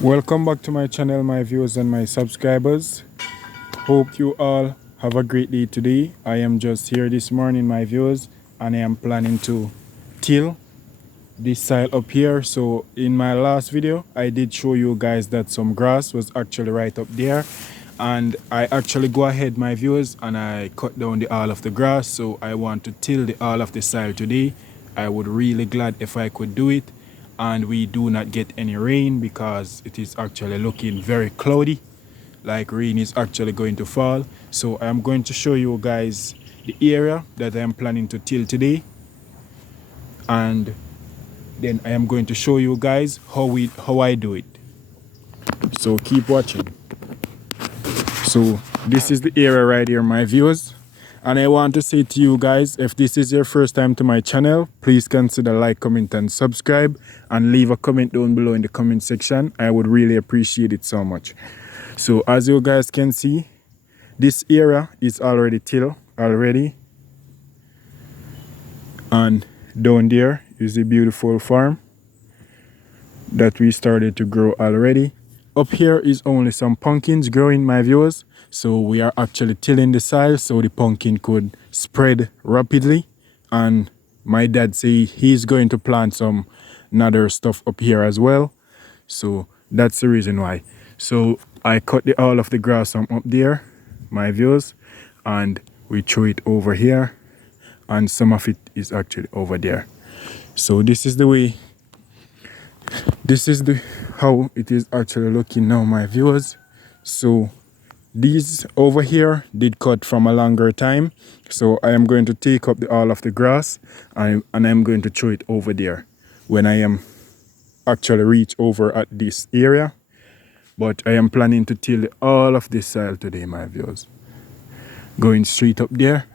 Welcome back to my channel, my viewers and my subscribers. Hope you all have a great day today. I am just here this morning, my viewers, and I am planning to till this soil up here. So in my last video, I did show you guys that some grass was actually right up there, and I actually go ahead, my viewers, and I cut down the all of the grass. So I want to till the all of the soil today. I would really glad if I could do it and we do not get any rain because it is actually looking very cloudy, like rain is actually going to fall. So I'm going to show you guys the area that I am planning to till today, and then I am going to show you guys how I do it. So keep watching. So this is the area right here, my viewers, and I want to say to you guys, if this is your first time to my channel, please consider like, comment and subscribe, and leave a comment down below in the comment section. I would really appreciate it so much. So as you guys can see, this area is already tilled already, and down there is a beautiful farm that we started to grow already. Up here is only some pumpkins growing, my viewers. So we are actually tilling the soil so the pumpkin could spread rapidly. And my dad say he's going to plant some other stuff up here as well. So that's the reason why. So I cut all of the grass from up there, my viewers, and we throw it over here, and some of it is actually over there. So this is the way, this is the how it is actually looking now, my viewers. So these over here did cut from a longer time, so I am going to take up all of the grass, and I'm going to throw it over there when I am actually reach over at this area. But I am planning to till all of this soil today, my viewers, going straight up there.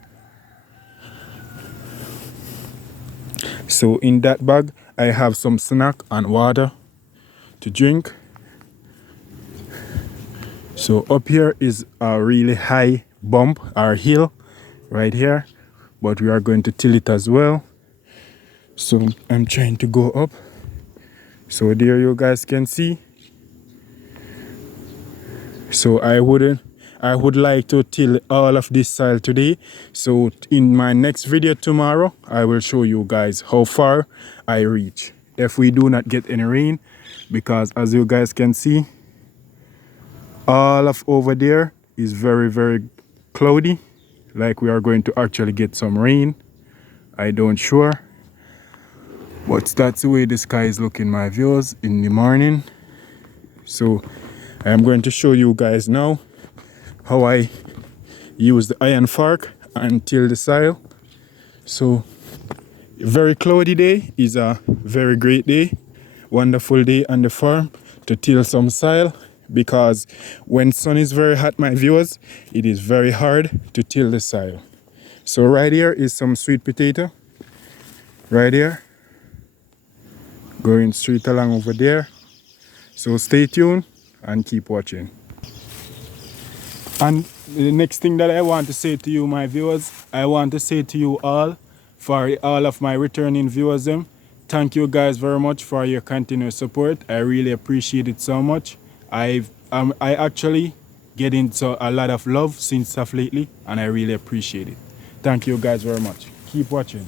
So in that bag I have some snack and water to drink. So up here is a really high bump or hill right here, but we are going to till it as well. So I'm trying to go up. So there you guys can see. So I would like to till all of this soil today. So in my next video tomorrow, I will show you guys how far I reach if we do not get any rain, because as you guys can see, all of over there is very cloudy, like we are going to actually get some rain. I don't sure, but that's the way the sky is looking, my viewers, in the morning. So I am going to show you guys now how I use the iron fork and till the soil. So a very cloudy day is a very great day, wonderful day on the farm to till some soil, because when sun is very hot, my viewers, it is very hard to till the soil. So right here is some sweet potato right here, going straight along over there. So stay tuned and keep watching. And the next thing that I want to say to you, my viewers, I want to say to you all, for all of my returning viewers, thank you guys very much for your continuous support. I really appreciate it so much. I actually get into a lot of love since of lately, and I really appreciate it. Thank you guys very much. Keep watching.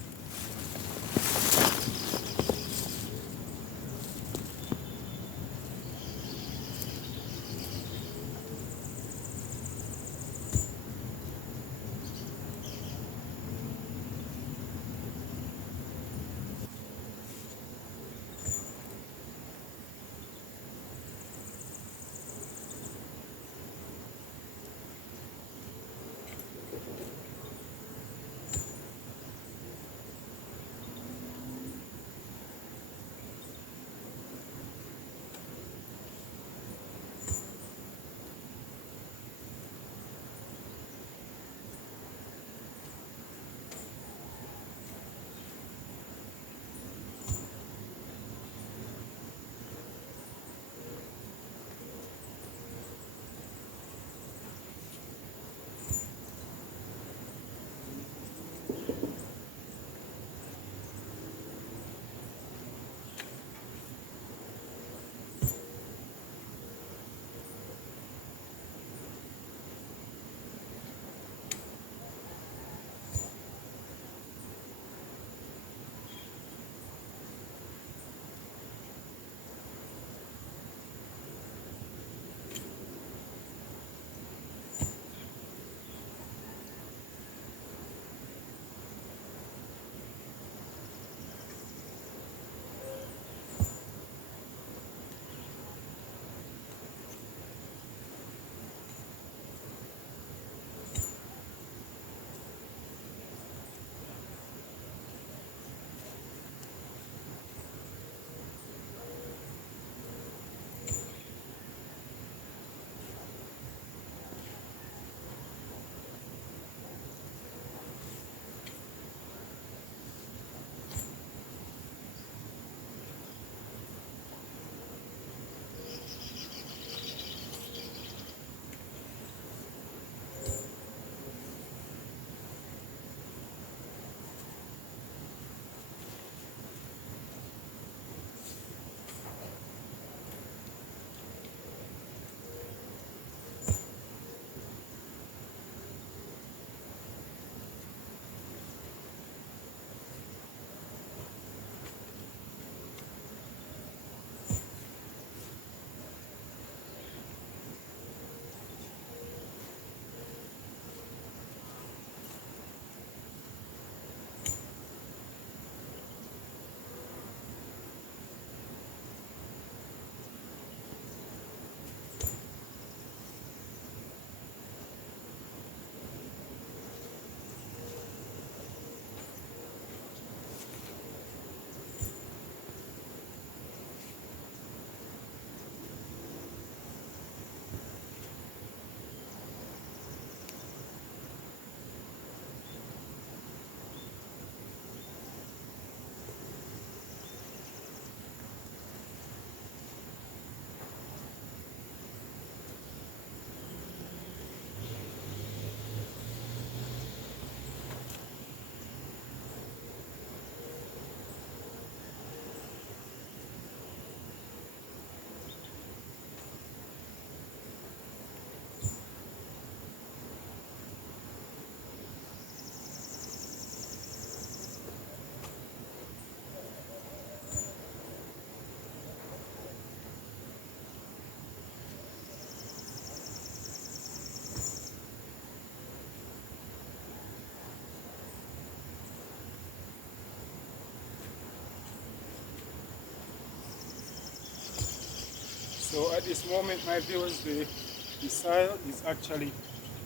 So at this moment, my viewers, the soil is actually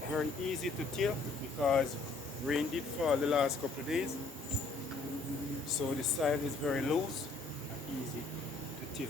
very easy to till because rain did fall the last couple of days. So the soil is very loose and easy to till.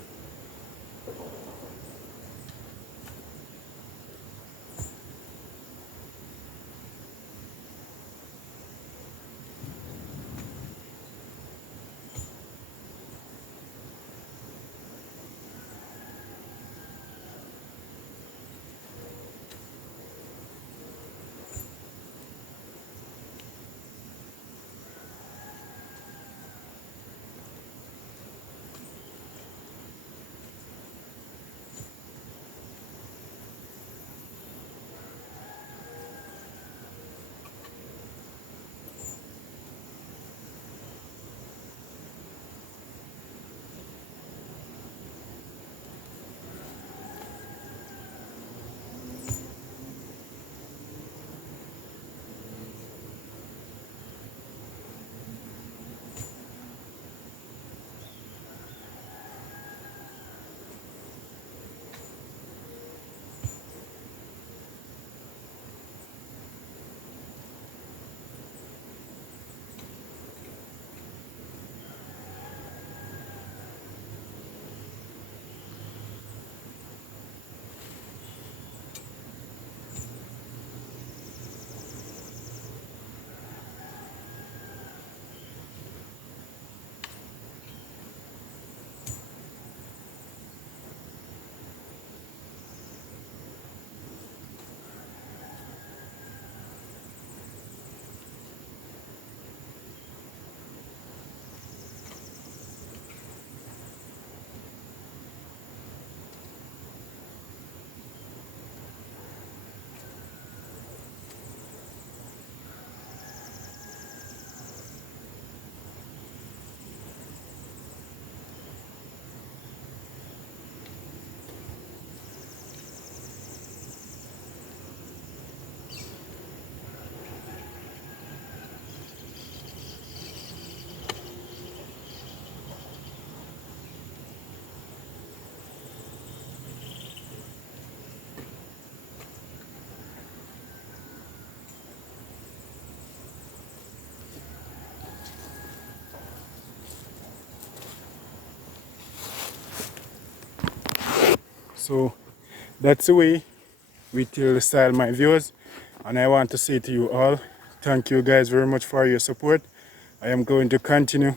So that's the way we till the soil, my viewers. And I want to say to you all, thank you guys very much for your support. I am going to continue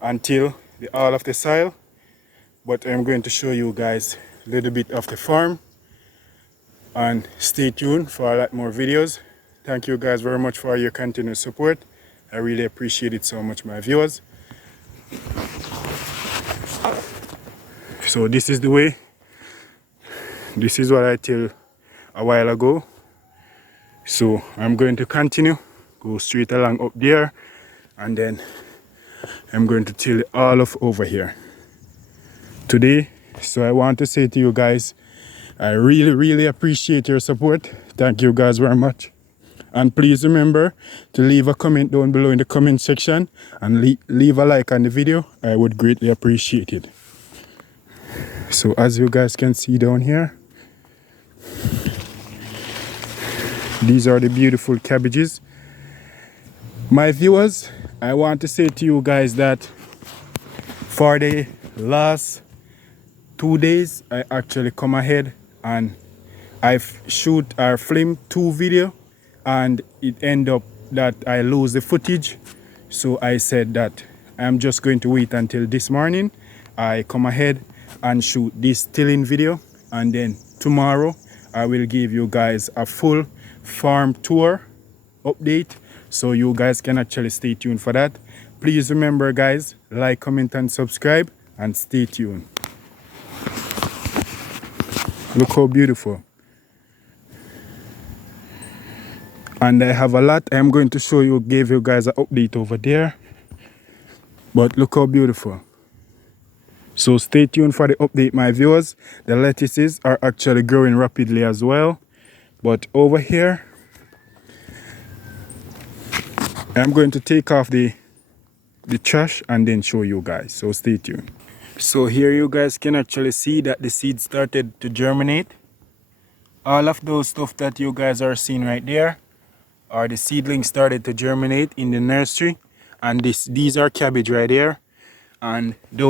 until the all of the soil, but I'm going to show you guys a little bit of the farm, and stay tuned for a lot more videos. Thank you guys very much for your continued support. I really appreciate it so much, my viewers. So this is the way. This is what I tilled a while ago. So I'm going to continue, go straight along up there, and then I'm going to till all of over here today. So I want to say to you guys, I really appreciate your support. Thank you guys very much. And please remember to leave a comment down below in the comment section and leave a like on the video. I would greatly appreciate it. So as you guys can see down here, these are the beautiful cabbages. My viewers, I want to say to you guys that for the last 2 days, I actually come ahead and I've shoot or filmed 2 video, and it end up that I lose the footage. So I said that I'm just going to wait until this morning. I come ahead and shoot this tilling video, and then tomorrow I will give you guys a full farm tour update, so you guys can actually stay tuned for that. Please remember guys, like, comment and subscribe, and stay tuned. Look how beautiful. And I have a lot I'm going to show you, give you guys an update over there, but look how beautiful. So stay tuned for the update, my viewers. The lettuces are actually growing rapidly as well. But over here, I'm going to take off the trash and then show you guys. So stay tuned. So here you guys can actually see that the seed started to germinate. All of those stuff that you guys are seeing right there are the seedlings started to germinate in the nursery. And these are cabbage right here. And down